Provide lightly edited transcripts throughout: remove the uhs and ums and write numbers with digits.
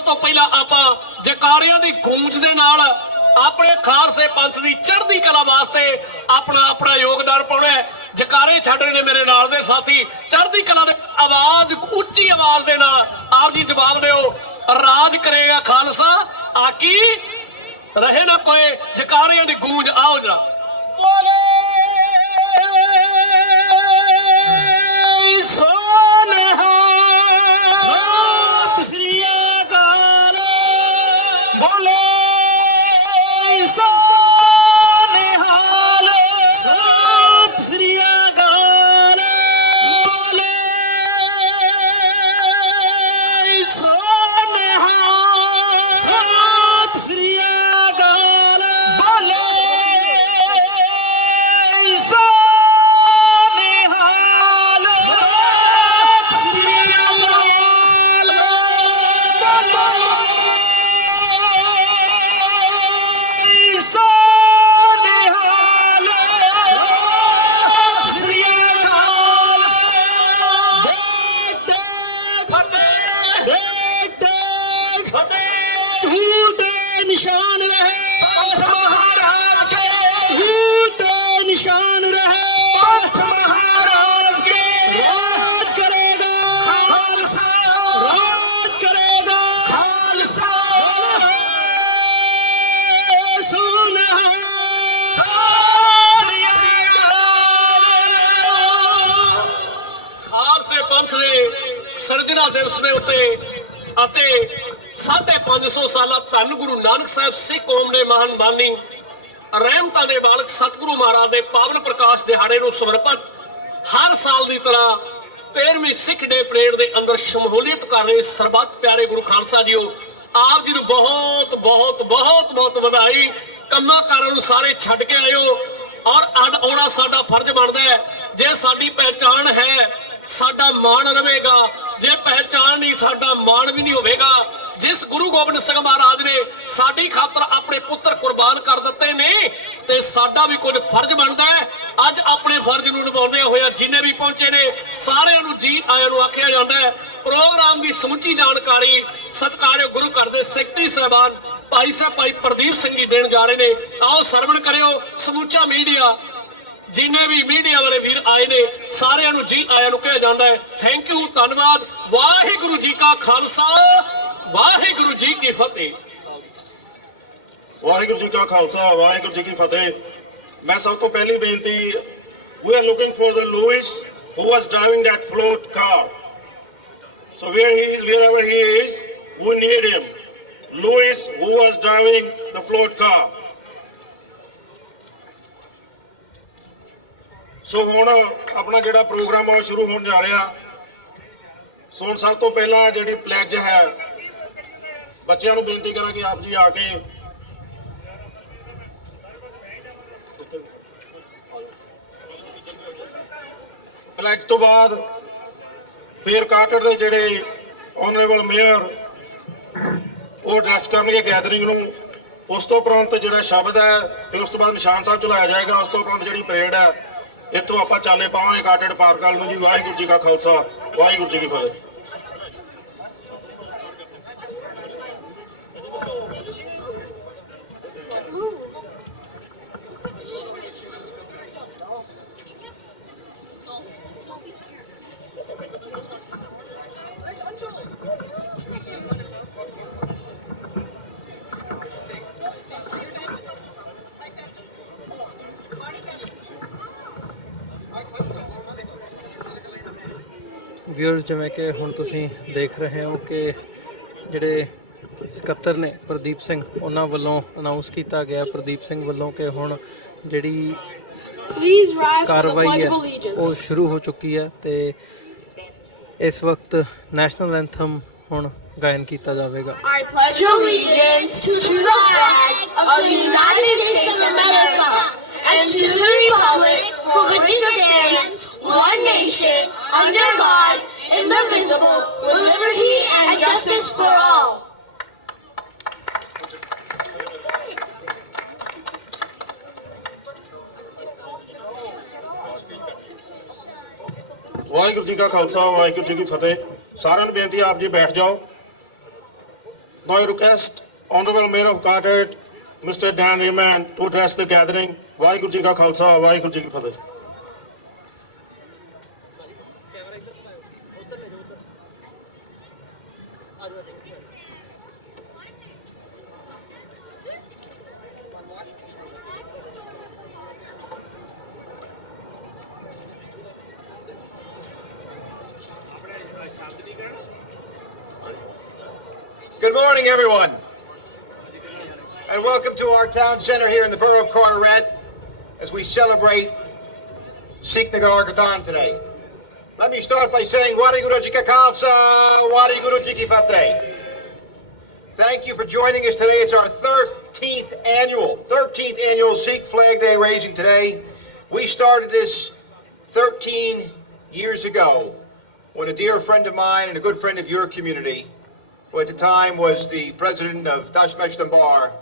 ਤੋਂ ਪਹਿਲਾਂ ਆਪਾਂ ਜਕਾਰਿਆਂ ਦੀ ਗੂੰਜ ਦੇ ਨਾਲ ਆਪਣੇ ਖਾਲਸੇ ਪੰਥ ਦੀ ਚੜ੍ਹਦੀ ਕਲਾ ਵਾਸਤੇ ਆਪਣਾ ਯੋਗਦਾਨ ਪਾਉਣਾ ਹੈ। ਜਕਾਰੇ ਛੱਡ ਰਹੇ ਨੇ ਮੇਰੇ ਨਾਲ ਦੇ ਸਾਥੀ। ਚੜ੍ਹਦੀ ਕਲਾ ਦੇ ਆਵਾਜ਼, ਉੱਚੀ ਆਵਾਜ਼ ਦੇ ਨਾਲ ਆਪ ਜੀ ਜਵਾਬ ਦਿਓ। ਰਾਜ ਕਰੇਗਾ ਖਾਲਸਾ, ਆਕੀ ਰਹੇ ਨਾ ਕੋਈ। ਜਕਾਰਿਆਂ ਦੀ ਗੂੰਜ ਆਓ ਜਰਾ। ਬੋਲੇ ਸੋਨਹਾ ਸਤਿ ਸ੍ਰੀ ਅਕਾਲ। ਬੋਲੇ ਸੋਨਹਾਲ ਸਤਿ ਸ੍ਰੀ ਅਕਾਲ। ਬੋਲੇ ਸੋਨਹਾ ਸਤਿ ਸ੍ਰੀ ਅਕਾਲ। ਬੋਲੇ निशान रहे पंथ महाराज के, झूठे निशान रहे पंथ महाराज के। राज करेगा खालसा, राज करेगा खालसा। सोनहा ਖਾਲਸੇ ਪੰਥ ਦੇ ਸਿਰਜਣਾ ਦਿਵਸ ਦੇ ਉੱਤੇ ਅਤੇ 550 ਸਾਲਾ ਧੰਨ ਗੁਰੂ ਨਾਨਕ ਸਾਹਿਬ ਸਿੱਖ ਕੌਮ ਦੇ ਮਹਾਨ ਬਾਨੀ ਰਹਿਮਤਾਂ ਦੇ ਬਾਲਕ ਸਤਿਗੁਰੂ ਮਹਾਰਾਜ ਦੇ ਪਾਵਨ ਪ੍ਰਕਾਸ਼ ਦਿਹਾੜੇ ਨੂੰ ਸਮਰਪਿਤ ਹਰ ਸਾਲ ਦੀ ਤਰ੍ਹਾਂ 13ਵੀਂ ਸਿੱਖ ਡੇ ਪਰੇਡ ਦੇ ਅੰਦਰ ਸ਼ਮੂਲੀਅਤ ਕਰ ਰਹੇ ਸਰਬੱਤ ਪਿਆਰੇ ਗੁਰੂ ਖਾਲਸਾ ਜੀਓ, ਆਪ ਜੀ ਨੂੰ ਬਹੁਤ ਬਹੁਤ ਬਹੁਤ ਬਹੁਤ ਵਧਾਈ। ਕੰਮਾਂ ਕਾਰਾਂ ਨੂੰ ਸਾਰੇ ਛੱਡ ਕੇ ਆਇਓ ਔਰ ਆਉਣਾ ਸਾਡਾ ਫਰਜ਼ ਬਣਦਾ ਹੈ। ਜੇ ਸਾਡੀ ਪਹਿਚਾਣ ਹੈ ਸਾਡਾ ਮਾਣ ਰਹੇਗਾ, ਜੇ ਪਹਿਚਾਣ ਨਹੀਂ ਸਾਡਾ ਮਾਣ ਵੀ ਨਹੀਂ ਹੋਵੇਗਾ। ਜਿਸ ਗੁਰੂ ਗੋਬਿੰਦ ਸਿੰਘ ਮਹਾਰਾਜ ਨੇ ਸਾਡੀ ਖਾਤਰ ਆਪਣੇ ਪੁੱਤਰ ਕੁਰਬਾਨ ਕਰ ਦਿੱਤੇ ਨੇ ਤੇ ਸਾਡਾ ਵੀ ਕੁਝ ਫਰਜ਼ ਬਣਦਾ ਹੈ। ਅੱਜ ਆਪਣੇ ਫਰਜ਼ ਨੂੰ ਨਿਭਾਉਂਦੇ ਹੋਇਆ ਜਿੰਨੇ ਵੀ ਪਹੁੰਚੇ ਨੇ ਸਾਰਿਆਂ ਨੂੰ ਜੀ ਆਇਆਂ ਨੂੰ ਆਖਿਆ ਜਾਂਦਾ ਹੈ। ਪ੍ਰੋਗਰਾਮ ਦੀ ਸਮੁੱਚੀ ਜਾਣਕਾਰੀ ਸਤਿਕਾਰਯੋਗ ਗੁਰੂ ਘਰ ਦੇ ਸੈਕਟਰੀ ਸਾਹਿਬਾਨ ਭਾਈ ਸਾਹਿਬ ਭਾਈ ਪ੍ਰਦੀਪ ਸਿੰਘ ਜੀ ਦੇਣ ਜਾ ਰਹੇ ਨੇ। ਆਓ ਸਰਵਣ ਕਰਿਓ। ਸਮੁੱਚਾ ਮੀਡੀਆ, ਜਿੰਨੇ ਵੀ ਮੀਡੀਆ ਵਾਲੇ ਵੀਰ ਆਏ ਨੇ ਸਾਰਿਆਂ ਨੂੰ ਜੀ ਆਇਆਂ ਨੂੰ ਕਿਹਾ ਜਾਂਦਾ ਹੈ। ਥੈਂਕ ਯੂ, ਧੰਨਵਾਦ। ਵਾਹਿਗੁਰੂ ਜੀ ਕਾ ਖਾਲਸਾ, ਵਾਹਿਗੁਰੂ ਜੀ ਕੀ ਫਤਿਹ। ਵਾਹਿਗੁਰੂ ਜੀ ਕਾ ਖਾਲਸਾ, ਵਾਹਿਗੁਰੂ ਜੀ ਕੀ ਫਤਿਹ। ਮੈਂ ਸਭ ਤੋਂ ਪਹਿਲੀ ਬੇਨਤੀ, we are looking for the Louis who was driving that float car. So where he is, wherever he is, we need him. Louis who was driving the float car. ਸੋ ਹੁਣ ਆਪਣਾ ਜਿਹੜਾ ਪ੍ਰੋਗਰਾਮ ਉਹ ਸ਼ੁਰੂ ਹੋਣ ਜਾ ਰਿਹਾ। ਸੋ ਹੁਣ ਸਭ ਤੋਂ ਪਹਿਲਾਂ ਜਿਹੜੀ ਪਲੈਜ ਹੈ, ਬੱਚਿਆਂ ਨੂੰ ਬੇਨਤੀ ਕਰਾਂਗੇ ਆਪ ਜੀ ਆ ਕੇ ਪਲੈਜ ਤੋਂ ਬਾਅਦ ਫੇਰ ਕਾਟੜ ਦੇ ਜਿਹੜੇ ਆਨਰੇਬਲ ਮੇਅਰ ਉਹ ਐਡਰੈਸ ਕਰਨਗੇ ਗੈਦਰਿੰਗ ਨੂੰ। ਉਸ ਤੋਂ ਉਪਰੰਤ ਜਿਹੜਾ ਸ਼ਬਦ ਹੈ ਤੇ ਉਸ ਤੋਂ ਬਾਅਦ ਨਿਸ਼ਾਨ ਸਾਹਿਬ ਚਲਾਇਆ ਜਾਏਗਾ। ਉਸ ਤੋਂ ਉਪਰੰਤ ਜਿਹੜੀ ਪਰੇਡ ਹੈ ਇੱਥੋਂ ਆਪਾਂ ਚਾਲੇ ਪਾਵਾਂਗੇ ਕਾਟੜ ਪਾਰਕ ਵੱਲ ਨੂੰ ਜੀ। ਵਾਹਿਗੁਰੂ ਜੀ ਕਾ ਖਾਲਸਾ, ਵਾਹਿਗੁਰੂ ਜੀ ਕੀ ਫਤਿਹ। ਵਿਊਅਰਸ, ਜਿਵੇਂ ਕਿ ਹੁਣ ਤੁਸੀਂ ਦੇਖ ਰਹੇ ਹੋ ਕਿ ਜਿਹੜੇ ਸਕੱਤਰ ਨੇ ਪ੍ਰਦੀਪ ਸਿੰਘ, ਉਹਨਾਂ ਵੱਲੋਂ ਅਨਾਉਂਸ ਕੀਤਾ ਗਿਆ ਪ੍ਰਦੀਪ ਸਿੰਘ ਵੱਲੋਂ ਕਿ ਹੁਣ ਜਿਹੜੀ ਕਾਰਵਾਈ ਹੈ ਉਹ ਸ਼ੁਰੂ ਹੋ ਚੁੱਕੀ ਹੈ ਤੇ ਇਸ ਵਕਤ ਨੈਸ਼ਨਲ ਐਂਥਮ ਹੁਣ ਗਾਇਨ ਕੀਤਾ ਜਾਵੇਗਾ। I pledge allegiance to the flag of the United States of America and to the republic for which it stands, one nation, under God, indivisible, with liberty and justice for all. Waheguru ji ਕਾ ਖਾਲਸਾ, ਵਾਹਿਗੁਰੂ ਜੀ ਕੀ ਫਤਿਹ। ਸਾਰਿਆਂ ਨੂੰ ਬੇਨਤੀ ਆਪ ਜੀ ਬੈਠ ਜਾਓ। Now I request Honorable Mayor of Carteret, Mr. Dan Rayman, to address the gathering. Waheguru Ji Ka Khalsa, Waheguru Ji Ki Fateh. Good morning, everyone, and welcome to our town center here in the borough of Carteret as we celebrate Sikh Nagar Kirtan today. Let me start by saying, Waheguru Ji Ka Khalsa, Waheguru Ji Ki Fateh. Thank you for joining us today. It's our 13th annual Sikh Flag Day raising today. We started this 13 years ago when a dear friend of mine and a good friend of your community, who at the time was the president of Dashmesh Bar,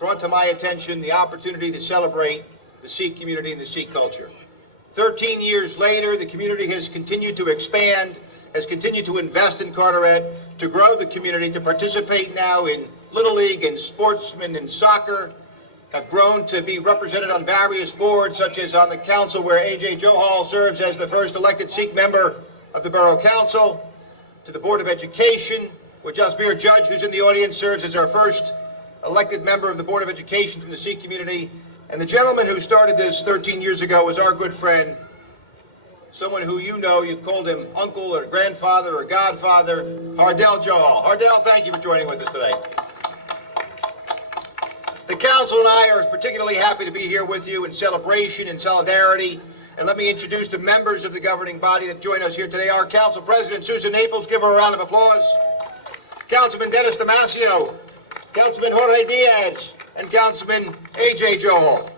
brought to my attention the opportunity to celebrate the Sikh community and the Sikh culture. 13 years later, the community has continued to expand, has continued to invest in Carteret, to grow the community, to participate now in Little League and sportsmen and soccer, have grown to be represented on various boards, such as on the council where A.J. Johal serves as the first elected Sikh member of the Borough Council, to the Board of Education, where Jasbir Judge, who's in the audience, serves as our first elected member of the Board of Education from the Sikh community. And the gentleman who started this 13 years ago was our good friend, someone who you know, you've called him uncle or grandfather or godfather, Hardel Johal. Hardel, thank you for joining with us today. The council and I are particularly happy to be here with you in celebration and solidarity. And let me introduce the members of the governing body that join us here today. Our council president, Susan Naples, give her a round of applause. Councilman Dennis Damasio, Councilman Jorge Diaz, and Councilman A.J. Johal.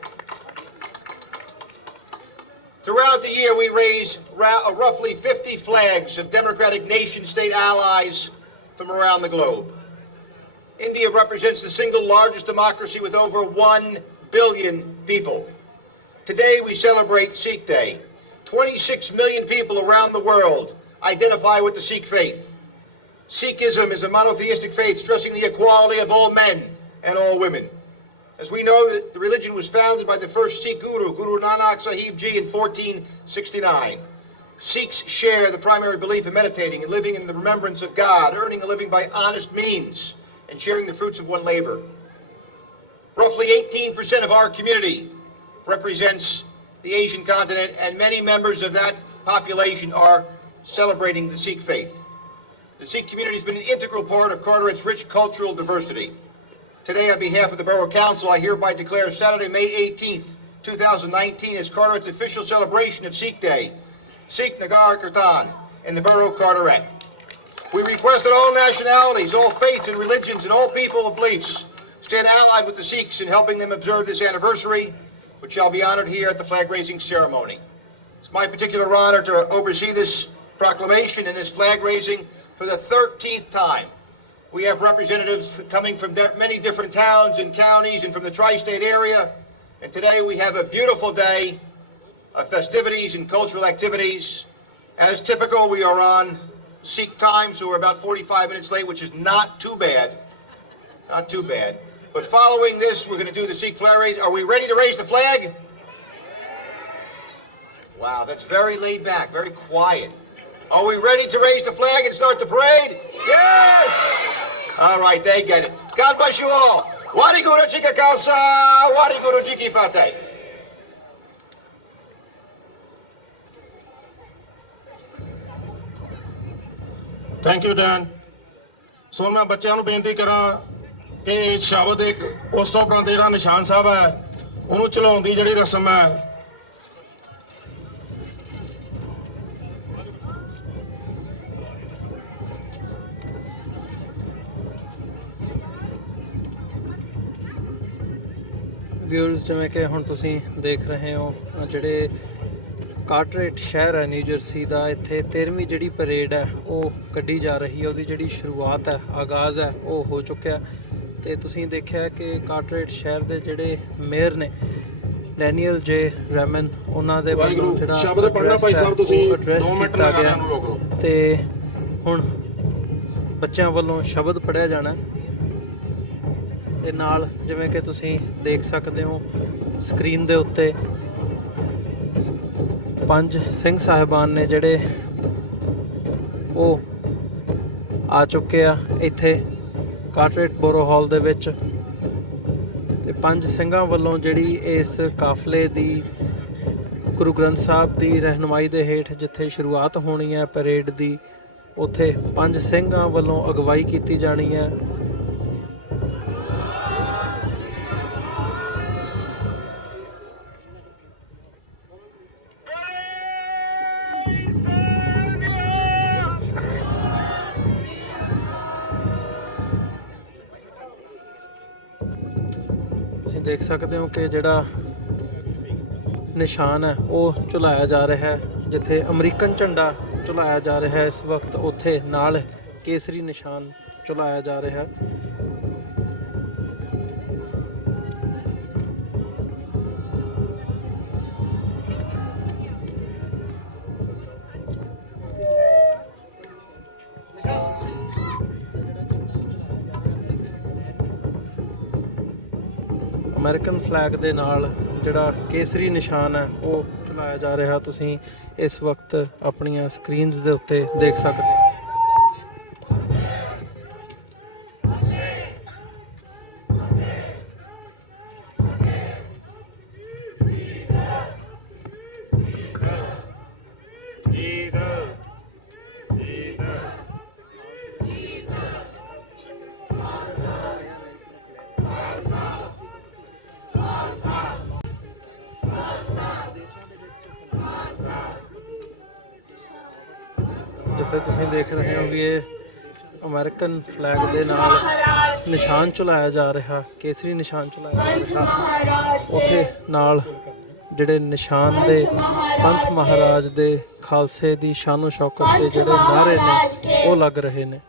Throughout the year, we raise roughly 50 flags of democratic nation-state allies from around the globe. India represents the single largest democracy with over 1 billion people. Today, we celebrate Sikh Day. 26 million people around the world identify with the Sikh faith. Sikhism is a monotheistic faith stressing the equality of all men and all women. As we know, the religion was founded by the first Sikh guru, Guru Nanak Sahib Ji, in 1469. Sikhs share the primary belief in meditating and living in the remembrance of God, earning a living by honest means, and sharing the fruits of one labor. Roughly 18% of our community represents the Asian continent, and many members of that population are celebrating the Sikh faith. The Sikh community has been an integral part of Carteret's rich cultural diversity. Today, on behalf of the Borough Council, I hereby declare Saturday, May 18th, 2019 as Carteret's official celebration of Sikh Day, Sikh Nagar Kirtan, in the Borough of Carteret. We request that all nationalities, all faiths and religions, and all people of beliefs stand allied with the Sikhs in helping them observe this anniversary, which shall be honored here at the flag-raising ceremony. It's my particular honor to oversee this proclamation and this flag-raising for the 13th time. We have representatives coming from many different towns and counties and from the tri-state area. And today we have a beautiful day of festivities and cultural activities. As typical, we are on Sikh time, so we're about 45 minutes late, which is not too bad. Not too bad. But following this, we're going to do the Sikh flag raise. Are we ready to raise the flag? Wow, that's very laid back, very quiet. Are we ready to raise the flag and start the parade? Yes! All right, they get it. God bless you all. Waheguru Ji Ka Khalsa, Waheguru Ji Ki Fateh. Thank you Dan. So ਮੈਂ ਬੱਚਿਆਂ ਨੂੰ ਬੇਨਤੀ ਕਰਾਂ ਕਿ ਸ਼ਬਦ ਇੱਕ ਉਸ ਤੋਂ ਉਪਰੰਤ ਜਿਹੜਾ ਨਿਸ਼ਾਨ ਸਾਹਿਬ ਹੈ ਉਹਨੂੰ ਚਲਾਉਣ ਦੀ ਜਿਹੜੀ ਰਸਮ ਹੈ ਵਿਊਅਰਸ, ਜਿਵੇਂ ਕਿ ਹੁਣ ਤੁਸੀਂ ਦੇਖ ਰਹੇ ਹੋ, ਜਿਹੜੇ ਕਾਰਟਰੇਟ ਸ਼ਹਿਰ ਹੈ ਨਿਊ ਜਰਸੀ ਦਾ, ਇੱਥੇ 13ਵੀਂ ਜਿਹੜੀ ਪਰੇਡ ਹੈ ਉਹ ਕੱਢੀ ਜਾ ਰਹੀ ਹੈ। ਉਹਦੀ ਜਿਹੜੀ ਸ਼ੁਰੂਆਤ ਹੈ, ਆਗਾਜ਼ ਹੈ, ਉਹ ਹੋ ਚੁੱਕਿਆ। ਤੇ ਤੁਸੀਂ ਦੇਖਿਆ ਕਿ ਕਾਰਟਰੇਟ ਸ਼ਹਿਰ ਦੇ ਜਿਹੜੇ ਮੇਅਰ ਨੇ ਡੈਨੀਅਲ ਜੇ ਰੈਮਨ, ਉਹਨਾਂ ਦੇ ਵੱਲੋਂ ਜਿਹੜਾ ਸ਼ਬਦ ਪੜ੍ਹਨਾ ਭਾਈ ਸਾਹਿਬ ਤੁਸੀਂ 2 ਮਿੰਟ ਕੀਤਾ ਗਿਆ ਤੇ ਹੁਣ ਬੱਚਿਆਂ ਵੱਲੋਂ ਸ਼ਬਦ ਪੜ੍ਹਿਆ ਜਾਣਾ। ਦੇ ਨਾਲ ਜਿਵੇਂ ਕਿ ਤੁਸੀਂ ਦੇਖ ਸਕਦੇ ਹੋ ਸਕਰੀਨ ਦੇ ਉੱਤੇ 5 ਸਿੰਘ ਸਾਹਿਬਾਨ ਨੇ ਜਿਹੜੇ ਉਹ ਆ ਚੁੱਕੇ ਆ ਇੱਥੇ ਕਾਰਟਰੇਟ ਬੋਰੋ ਹਾਲ ਦੇ ਵਿੱਚ। ਤੇ 5 ਸਿੰਘਾਂ ਵੱਲੋਂ ਜਿਹੜੀ ਇਸ ਕਾਫਲੇ ਦੀ ਗੁਰੂ ਗ੍ਰੰਥ ਸਾਹਿਬ ਦੀ ਰਹਿਨੁਮਾਈ ਦੇ ਹੇਠ ਜਿੱਥੇ ਸ਼ੁਰੂਆਤ ਹੋਣੀ ਹੈ ਪਰੇਡ ਦੀ, ਉੱਥੇ 5 ਸਿੰਘਾਂ ਵੱਲੋਂ ਅਗਵਾਈ ਕੀਤੀ ਜਾਣੀ ਹੈ। ਤੁਸੀਂ ਦੇਖ ਸਕਦੇ ਹੋ ਕਿ ਜਿਹੜਾ ਨਿਸ਼ਾਨ ਹੈ ਉਹ ਝੁਲਾਇਆ ਜਾ ਰਿਹਾ ਹੈ। ਜਿੱਥੇ ਅਮਰੀਕਨ ਝੰਡਾ ਝੁਲਾਇਆ ਜਾ ਰਿਹਾ ਹੈ ਇਸ ਵਕਤ, ਉੱਥੇ ਨਾਲ ਕੇਸਰੀ ਨਿਸ਼ਾਨ ਝੁਲਾਇਆ ਜਾ ਰਿਹਾ ਹੈ। ਅਮਰੀਕਨ ਫਲੈਗ ਦੇ ਨਾਲ ਜਿਹੜਾ ਕੇਸਰੀ ਨਿਸ਼ਾਨ ਹੈ ਉਹ ਝੁਲਾਇਆ ਜਾ ਰਿਹਾ, ਤੁਸੀਂ ਇਸ ਵਕਤ ਆਪਣੀਆਂ ਸਕਰੀਨਸ ਦੇ ਉੱਤੇ ਦੇਖ ਸਕਦੇ ਹੋ। ਜਿੱਥੇ ਤੁਸੀਂ ਦੇਖ ਰਹੇ ਹੋ ਵੀ ਇਹ ਅਮਰੀਕਨ ਫਲੈਗ ਦੇ ਨਾਲ ਨਿਸ਼ਾਨ ਝੁਲਾਇਆ ਜਾ ਰਿਹਾ, ਕੇਸਰੀ ਨਿਸ਼ਾਨ ਝੁਲਾਇਆ ਜਾ ਰਿਹਾ। ਉੱਥੇ ਨਾਲ ਜਿਹੜੇ ਨਿਸ਼ਾਨ ਦੇ ਪੰਥ ਮਹਾਰਾਜ ਦੇ ਖਾਲਸੇ ਦੀ ਸ਼ਾਨੋ ਸ਼ੌਕਤ ਦੇ ਜਿਹੜੇ ਨਾਅਰੇ ਨੇ ਉਹ ਲੱਗ ਰਹੇ ਨੇ।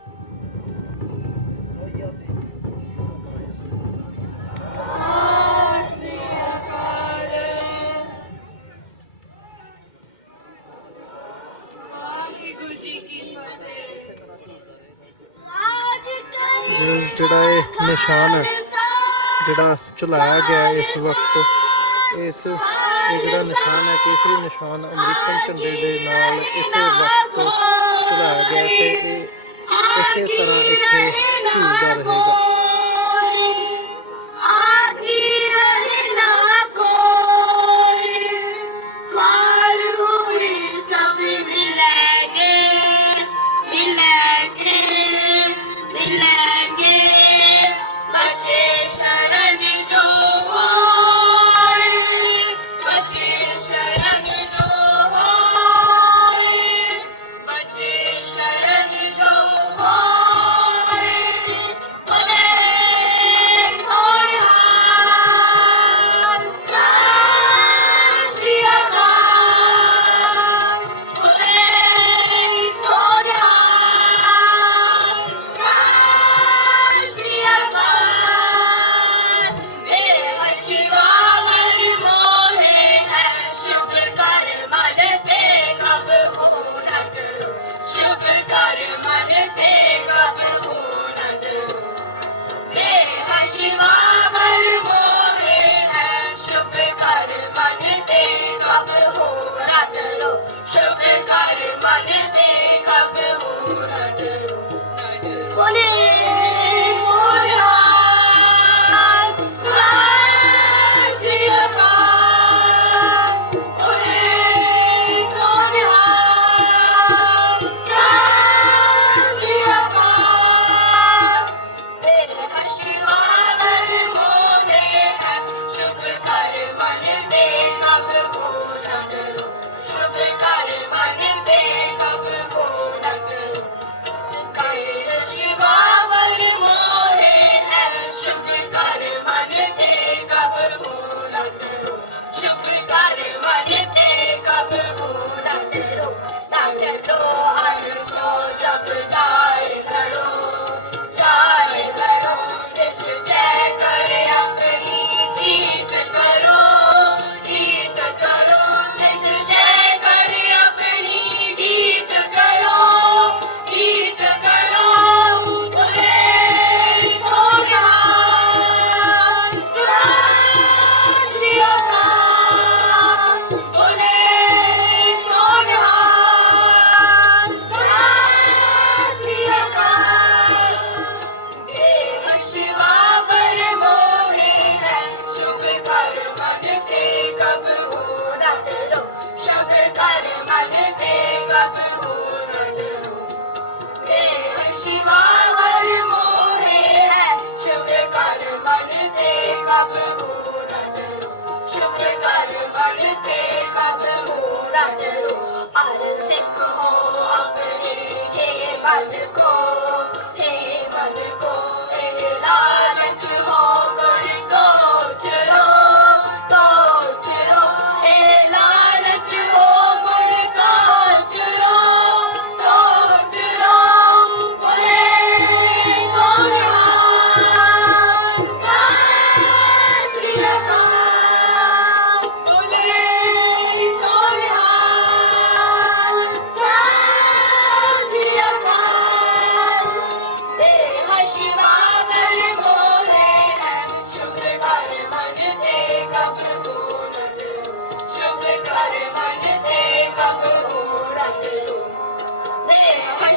ਜਿਹੜਾ ਇਹ ਨਿਸ਼ਾਨ ਹੈ ਜਿਹੜਾ ਝੁਲਾਇਆ ਗਿਆ ਇਸ ਵਕਤ, ਇਹ ਜਿਹੜਾ ਨਿਸ਼ਾਨ ਹੈ ਕੇਸਰੀ ਨਿਸ਼ਾਨ ਅਮਰੀਕਨ ਝੰਡੇ ਦੇ ਨਾਲ ਇਸੇ ਵਕਤ ਝੁਲਾਇਆ ਗਿਆ ਤੇ ਇਹ ਇਸੇ ਤਰ੍ਹਾਂ ਇੱਥੇ ਝੂਲਦਾ ਰਹੇਗਾ।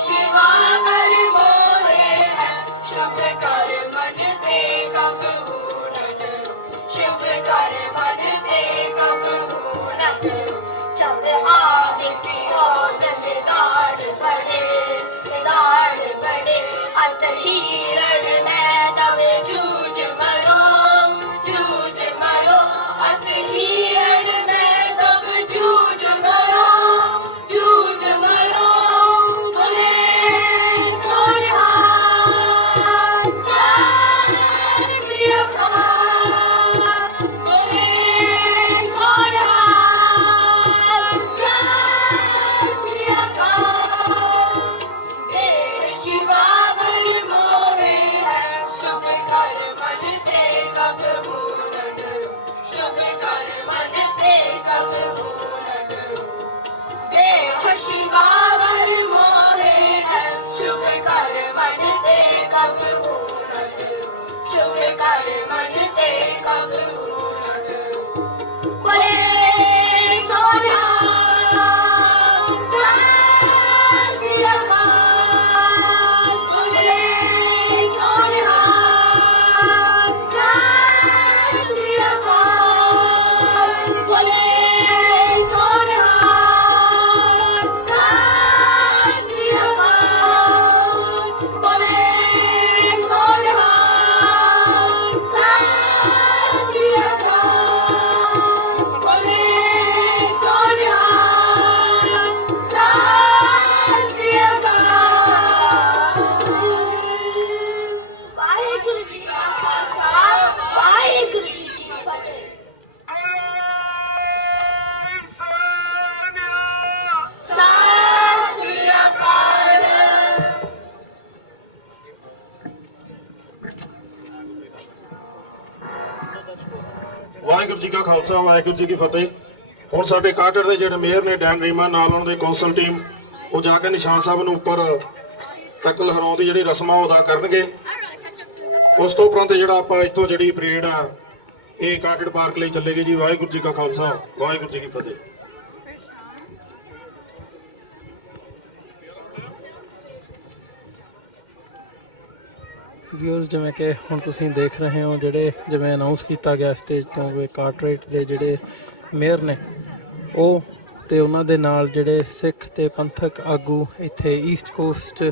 शिवा कर मोहे है शुभ कर मन ते कब हो न डरो शुभ कर मन ते कब हो न डरो जब आदित्य ओदन दाड़ पड़े अत हिरण में तब जूझ मरो अत हिरण में तब जूझ मरो बोले सोनिहार सत श्री अकाल बोले सोनिहार सत श्री अकाल तेरे शिवा भर मोहे है शुभ कर मन ते कब हो न डरो शुभ कर मन ते कब हो न डरो देह शिवा भर मोहे है शुभ कर मन ते कब हो न डरो शुभ कर मन ते कब हो न डरो बोले सोनिहार सत श्री अकाल बोले सोनिहार सत श्री अकाल बोले सोनिहार सत श्री अकाल बोले सोनिहार सत श्री अकाल बोले सोनिहार सत श्री अकाल वाहिगुरु जी का खालसा वाहिगुरु जी की फतेह सत श्री अकाल ਵਾਹਿਗੁਰੂ ਜੀ ਕਾ ਖਾਲਸਾ ਵਾਹਿਗੁਰੂ ਜੀ ਕੀ ਫਤਿਹ। ਹੁਣ ਸਾਡੇ ਕਾਟੜ ਦੇ ਜਿਹੜੇ ਮੇਅਰ ਨੇ ਡੈਨ ਰੀਮਾ ਨਾਲ ਉਹਨਾਂ ਦੀ ਕੌਂਸਲ ਟੀਮ ਉਹ ਜਾ ਕੇ ਨਿਸ਼ਾਨ ਸਾਹਿਬ ਨੂੰ ਉੱਪਰ ਤੱਕ ਲਹਿਰਾਉਣ ਦੀ ਜਿਹੜੀ ਰਸਮਾਂ ਉਹ ਅਦਾ ਕਰਨਗੇ। ਉਸ ਤੋਂ ਉਪਰੰਤ ਜਿਹੜਾ ਆਪਾਂ ਇੱਥੋਂ ਜਿਹੜੀ ਪਰੇਡ ਆ ਇਹ ਕਾਟੜ ਪਾਰਕ ਲਈ ਚੱਲੇਗੀ ਜੀ। ਵਾਹਿਗੁਰੂ ਜੀ ਕਾ ਖਾਲਸਾ ਵਾਹਿਗੁਰੂ ਜੀ ਕੀ ਫਤਿਹ। ਵਿਊਅਰਸ ਜਿਵੇਂ ਕਿ ਹੁਣ ਤੁਸੀਂ ਦੇਖ ਰਹੇ ਹੋ ਜਿਹੜੇ ਜਿਵੇਂ ਅਨਾਉਂਸ ਕੀਤਾ ਗਿਆ ਸਟੇਜ ਤੋਂ ਵੀ ਕਾਰਟਰੇਟ ਦੇ ਜਿਹੜੇ ਮੇਅਰ ਨੇ ਉਹ ਤੇ ਉਹਨਾਂ ਦੇ ਨਾਲ ਜਿਹੜੇ ਸਿੱਖ ਤੇ ਪੰਥਕ ਆਗੂ ਇੱਥੇ ਈਸਟ ਕੋਸਟ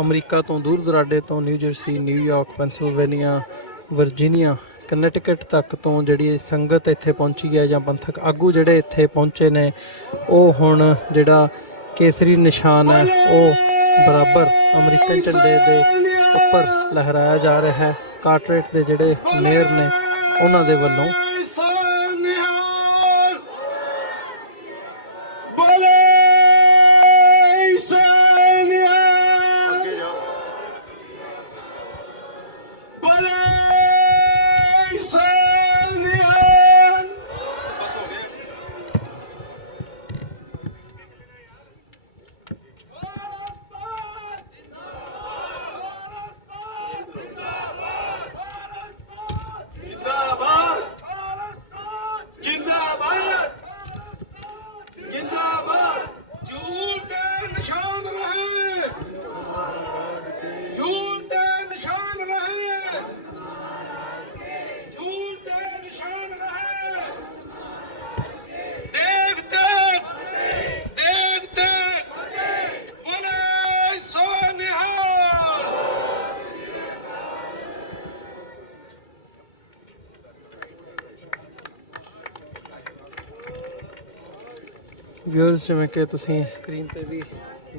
ਅਮਰੀਕਾ ਤੋਂ ਦੂਰ ਦੁਰਾਡੇ ਤੋਂ New Jersey New York Pennsylvania Virginia Connecticut ਤੱਕ ਤੋਂ ਜਿਹੜੀ ਸੰਗਤ ਇੱਥੇ ਪਹੁੰਚੀ ਹੈ ਜਾਂ ਪੰਥਕ ਆਗੂ ਜਿਹੜੇ ਇੱਥੇ ਪਹੁੰਚੇ ਨੇ ਉਹ ਹੁਣ ਜਿਹੜਾ ਕੇਸਰੀ ਨਿਸ਼ਾਨ ਹੈ ਉਹ ਬਰਾਬਰ ਅਮਰੀਕਨ ਝੰਡੇ ਦੇ ਉੱਪਰ ਲਹਿਰਾਇਆ ਜਾ ਰਿਹਾ ਹੈ। ਕਾਰਟਰੇਟ ਦੇ ਜਿਹੜੇ ਮੇਅਰ ਨੇ ਉਹਨਾਂ ਦੇ ਵੱਲੋਂ सोनिहार बोले सोनिहार बोले सोनिहार बस हो गया। जिंदाबाद जिंदाबाद जिंदाबाद झूठे निशान रहे झूठे निशान रहे झूठे निशान रहे देखते देखते बोले सोनिहार ਵਿਊਅਰਸ ਜਿਵੇਂ ਕਿ ਤੁਸੀਂ ਸਕਰੀਨ ਤੇ ਵੀ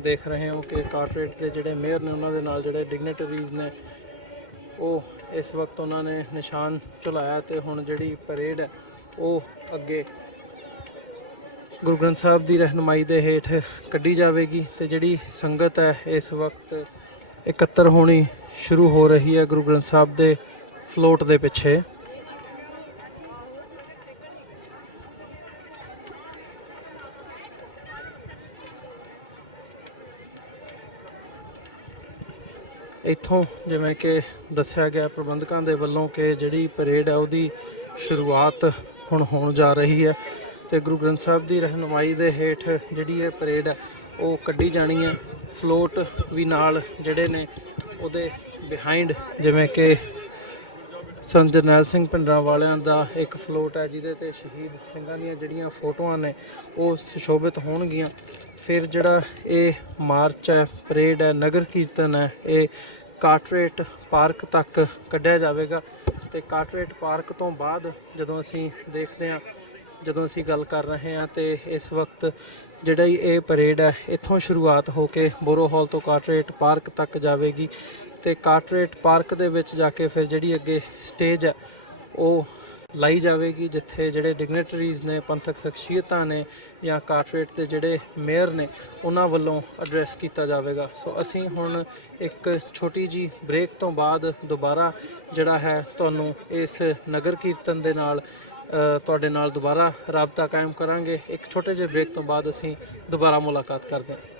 ਦੇਖ ਰਹੇ ਹੋ ਕਿ ਕਾਰਟਰੇਟ ਦੇ ਜਿਹੜੇ ਮੇਅਰ ਨੇ ਉਹਨਾਂ ਦੇ ਨਾਲ ਜਿਹੜੇ ਡਿਗਨਿਟਰੀਜ਼ ਨੇ ਉਹ ਇਸ ਵਕਤ ਉਹਨਾਂ ਨੇ ਨਿਸ਼ਾਨ ਝੁਲਾਇਆ ਤੇ ਹੁਣ ਜਿਹੜੀ ਪਰੇਡ ਹੈ ਉਹ ਅੱਗੇ ਗੁਰੂ ਗ੍ਰੰਥ ਸਾਹਿਬ ਦੀ ਰਹਿਨੁਮਾਈ ਦੇ ਹੇਠ ਕੱਢੀ ਜਾਵੇਗੀ ਤੇ ਜਿਹੜੀ ਸੰਗਤ ਹੈ ਇਸ ਵਕਤ ਇਕੱਤਰ ਹੋਣੀ ਸ਼ੁਰੂ ਹੋ ਰਹੀ ਹੈ ਗੁਰੂ ਗ੍ਰੰਥ ਸਾਹਿਬ ਦੇ ਫਲੋਟ ਦੇ ਪਿੱਛੇ। ਇੱਥੋਂ ਜਿਵੇਂ ਕਿ ਦੱਸਿਆ ਗਿਆ ਪ੍ਰਬੰਧਕਾਂ ਦੇ ਵੱਲੋਂ ਕਿ ਜਿਹੜੀ ਪਰੇਡ ਹੈ ਉਹਦੀ ਸ਼ੁਰੂਆਤ ਹੁਣ ਹੋਣ ਜਾ ਰਹੀ ਹੈ ਤੇ ਗੁਰੂ ਗ੍ਰੰਥ ਸਾਹਿਬ ਦੀ ਰਹਿਨੁਮਾਈ ਦੇ ਹੇਠ ਜਿਹੜੀ ਇਹ ਪਰੇਡ ਹੈ ਉਹ ਕੱਢੀ ਜਾਣੀ ਹੈ ਫਲੋਟ ਵੀ ਨਾਲ ਜਿਹੜੇ ਨੇ ਉਹਦੇ ਬਿਹਾਈਂਡ, ਜਿਵੇਂ ਕਿ ਸੰਤ ਜਰਨੈਲ ਸਿੰਘ ਭਿੰਡਰਾਂ ਵਾਲਿਆਂ ਦਾ ਇੱਕ ਫਲੋਟ ਹੈ ਜਿਹਦੇ ਤੇ ਸ਼ਹੀਦ ਸਿੰਘਾਂ ਦੀਆਂ ਜਿਹੜੀਆਂ ਫੋਟੋਆਂ ਨੇ ਉਹ ਸੁਸ਼ੋਭਿਤ ਹੋਣਗੀਆਂ। ਫਿਰ ਜਿਹੜਾ ਇਹ ਮਾਰਚ ਹੈ, ਪਰੇਡ ਹੈ, ਨਗਰ ਕੀਰਤਨ ਹੈ, ਇਹ ਕਾਟਰੇਟ ਪਾਰਕ ਤੱਕ ਕੱਢਿਆ ਜਾਵੇਗਾ। ਤੇ ਕਾਟਰੇਟ ਪਾਰਕ ਤੋਂ ਬਾਅਦ ਜਦੋਂ ਅਸੀਂ ਦੇਖਦੇ ਹਾਂ, ਜਦੋਂ ਅਸੀਂ ਗੱਲ ਕਰ ਰਹੇ ਹਾਂ, ਤੇ ਇਸ ਵਕਤ ਜਿਹੜਾ ਇਹ ਪਰੇਡ ਹੈ ਇੱਥੋਂ ਸ਼ੁਰੂਆਤ ਹੋ ਕੇ ਬੋਰੋ ਹਾਲ ਤੋਂ ਕਾਟਰੇਟ ਪਾਰਕ ਤੱਕ ਜਾਵੇਗੀ। ਤੇ ਕਾਟਰੇਟ ਪਾਰਕ ਦੇ ਵਿੱਚ ਜਾ ਕੇ ਫਿਰ ਜਿਹੜੀ ਅੱਗੇ ਸਟੇਜ ਹੈ ਉਹ ਲਾਈ ਜਾਵੇਗੀ, ਜਿੱਥੇ ਜਿਹੜੇ ਡਿਗਨਿਟਰੀਜ਼ ਨੇ, ਪੰਥਕ ਸ਼ਖਸੀਅਤਾਂ ਨੇ, ਜਾਂ ਕਾਟਰੇਟ ਦੇ ਜਿਹੜੇ ਮੇਅਰ ਨੇ, ਉਹਨਾਂ ਵੱਲੋਂ ਐਡਰੈਸ ਕੀਤਾ ਜਾਵੇਗਾ। ਸੋ ਅਸੀਂ ਹੁਣ ਇੱਕ ਛੋਟੀ ਜੀ ਬ੍ਰੇਕ ਤੋਂ ਬਾਅਦ ਦੁਬਾਰਾ ਜਿਹੜਾ ਹੈ ਤੁਹਾਨੂੰ ਇਸ ਨਗਰ ਕੀਰਤਨ ਦੇ ਨਾਲ ਤੁਹਾਡੇ ਨਾਲ ਦੁਬਾਰਾ ਰਾਬਤਾ ਕਾਇਮ ਕਰਾਂਗੇ। ਇੱਕ ਛੋਟੇ ਜਿਹੇ ਬ੍ਰੇਕ ਤੋਂ ਬਾਅਦ ਅਸੀਂ ਦੁਬਾਰਾ ਮੁਲਾਕਾਤ ਕਰਦੇ ਹਾਂ।